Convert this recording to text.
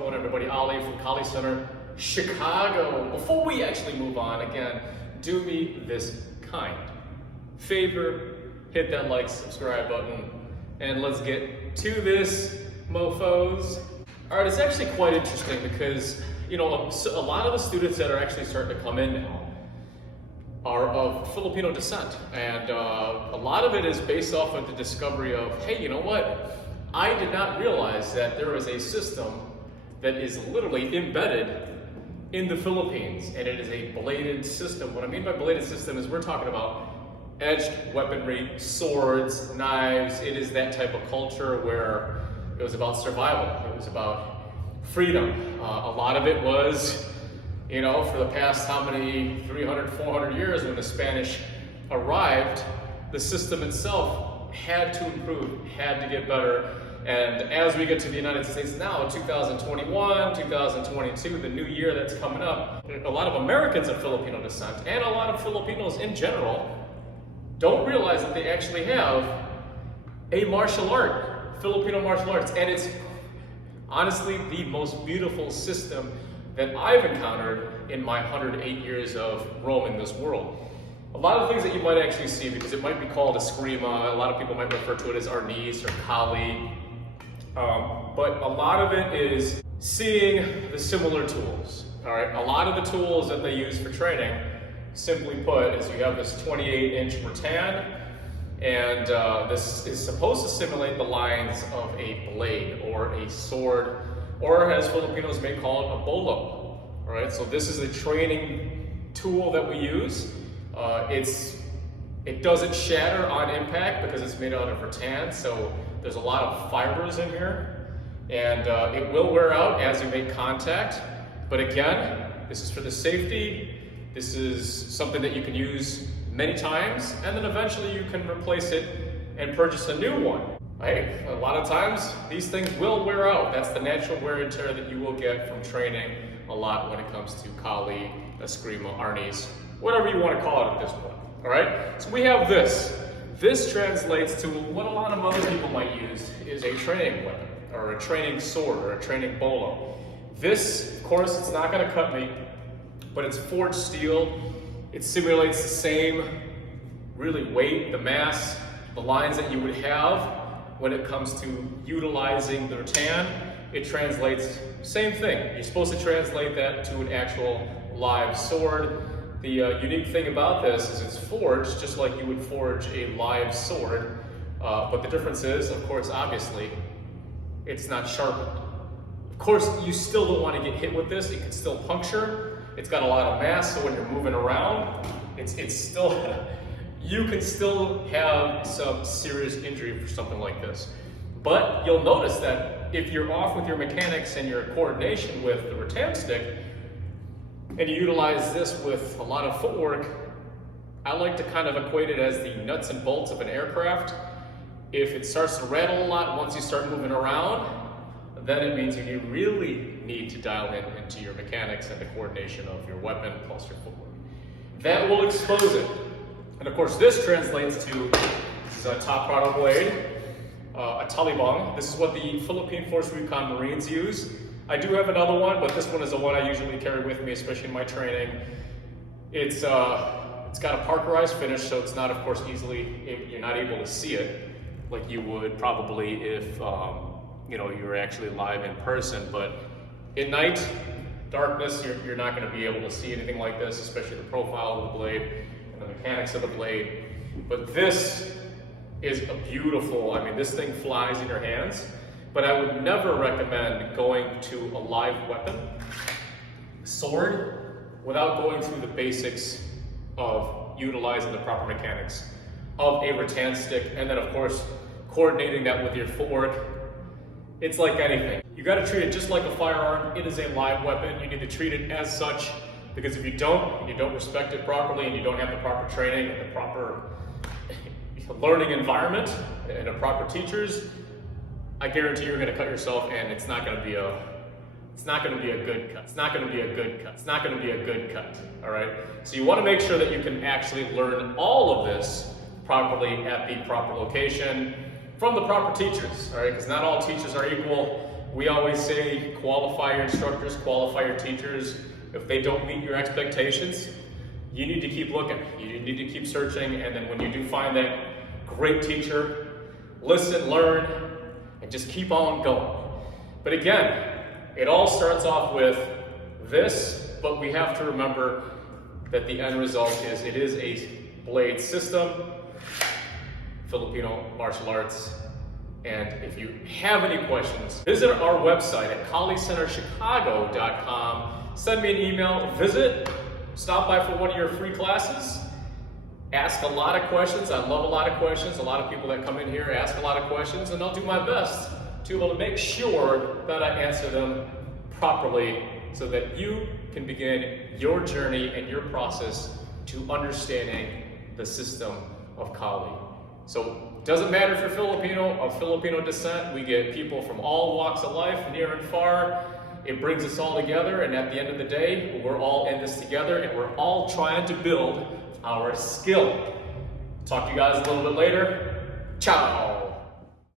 going, everybody? Ali from Kali Center, Chicago. Before we actually move on, again, do me this kind favor, hit that like, subscribe button, and let's get to this, mofos. All right, it's actually quite interesting because, you know, a lot of the students that are actually starting to come in now are of Filipino descent. And a lot of it is based off of the discovery of, hey, you know what? I did not realize that there is a system that is literally embedded in the Philippines, and it is a bladed system. What I mean by bladed system is we're talking about edged weaponry, swords, knives. It is that type of culture where it was about survival. It was about freedom. A lot of it was, you know, for the past how many, 300, 400 years when the Spanish arrived, the system itself had to improve, had to get better. And as we get to the United States now, 2021, 2022, the new year that's coming up, a lot of Americans of Filipino descent and a lot of Filipinos in general don't realize that they actually have a martial art, Filipino martial arts. And it's honestly the most beautiful system that I've encountered in my 108 years of roaming this world. A lot of things that you might actually see, because it might be called eskrima, a lot of people might refer to it as arnis or kali, but a lot of it is seeing the similar tools. All right, a lot of the tools that they use for training, simply put, is you have this 28-inch rattan, and this is supposed to simulate the lines of a blade or a sword, or as Filipinos may call it, a bolo. All right, so this is a training tool that we use. It doesn't shatter on impact because it's made out of rattan, so there's a lot of fibers in here, and it will wear out as you make contact. But again, this is for the safety. This is something that you can use many times, and then eventually you can replace it and purchase a new one. Right? A lot of times, these things will wear out. That's the natural wear and tear that you will get from training a lot when it comes to kali, eskrima, arnis, whatever you want to call it at this point. All right? So we have this. This translates to what a lot of other people might use is a training weapon, or a training sword, or a training bolo. This, of course, it's not going to cut me, but it's forged steel. It simulates the same really weight, the mass, the lines that you would have when it comes to utilizing the rattan. It translates, same thing. You're supposed to translate that to an actual live sword. The unique thing about this is it's forged just like you would forge a live sword, but the difference is, of course, obviously, it's not sharpened. Of course, you still don't want to get hit with this. It can still puncture. It's got a lot of mass, so when you're moving around, it's still, you can still have some serious injury for something like this. But you'll notice that if you're off with your mechanics and your coordination with the rattan stick, and you utilize this with a lot of footwork, I like to kind of equate it as the nuts and bolts of an aircraft. If it starts to rattle a lot once you start moving around, then it means you really need to dial into your mechanics and the coordination of your weapon plus your footwork. That will expose it. And of course, this translates to, this is a top throttle blade, a talibang. This is what the Philippine Force Recon Marines use. I do have another one, but this one is the one I usually carry with me, especially in my training. It's got a parkerized finish, so it's not, of course, you're not able to see it like you would probably if you know, you're actually live in person. But at night, darkness, you're not going to be able to see anything like this, especially the profile of the blade and the mechanics of the blade. But this is a beautiful, I mean, this thing flies in your hands. But I would never recommend going to a live weapon, sword, without going through the basics of utilizing the proper mechanics of a rattan stick, and then of course, coordinating that with your footwork. It's like anything. You gotta treat it just like a firearm. It is a live weapon. You need to treat it as such, because if you don't respect it properly, and you don't have the proper training and the proper learning environment and the proper teachers, I guarantee you're going to cut yourself, and it's not going to be a good cut. It's not going to be a good cut. It's not going to be a good cut. All right. So you want to make sure that you can actually learn all of this properly at the proper location from the proper teachers. All right, because not all teachers are equal. We always say qualify your instructors, qualify your teachers. If they don't meet your expectations, you need to keep looking. You need to keep searching, and then when you do find that great teacher, listen, learn, and just keep on going. But again, it all starts off with this, but we have to remember that the end result is it is a blade system, Filipino martial arts. And if you have any questions, visit our website at kalicenterchicago.com. Send me an email, visit, stop by for one of your free classes. Ask a lot of questions. I love a lot of questions. A lot of people that come in here ask a lot of questions, and I'll do my best to be able to make sure that I answer them properly so that you can begin your journey and your process to understanding the system of Kali. So it doesn't matter if you're Filipino, of Filipino descent. We get people from all walks of life, near and far. It brings us all together, and at the end of the day, we're all in this together, and we're all trying to build our skill. Talk to you guys a little bit later. Ciao.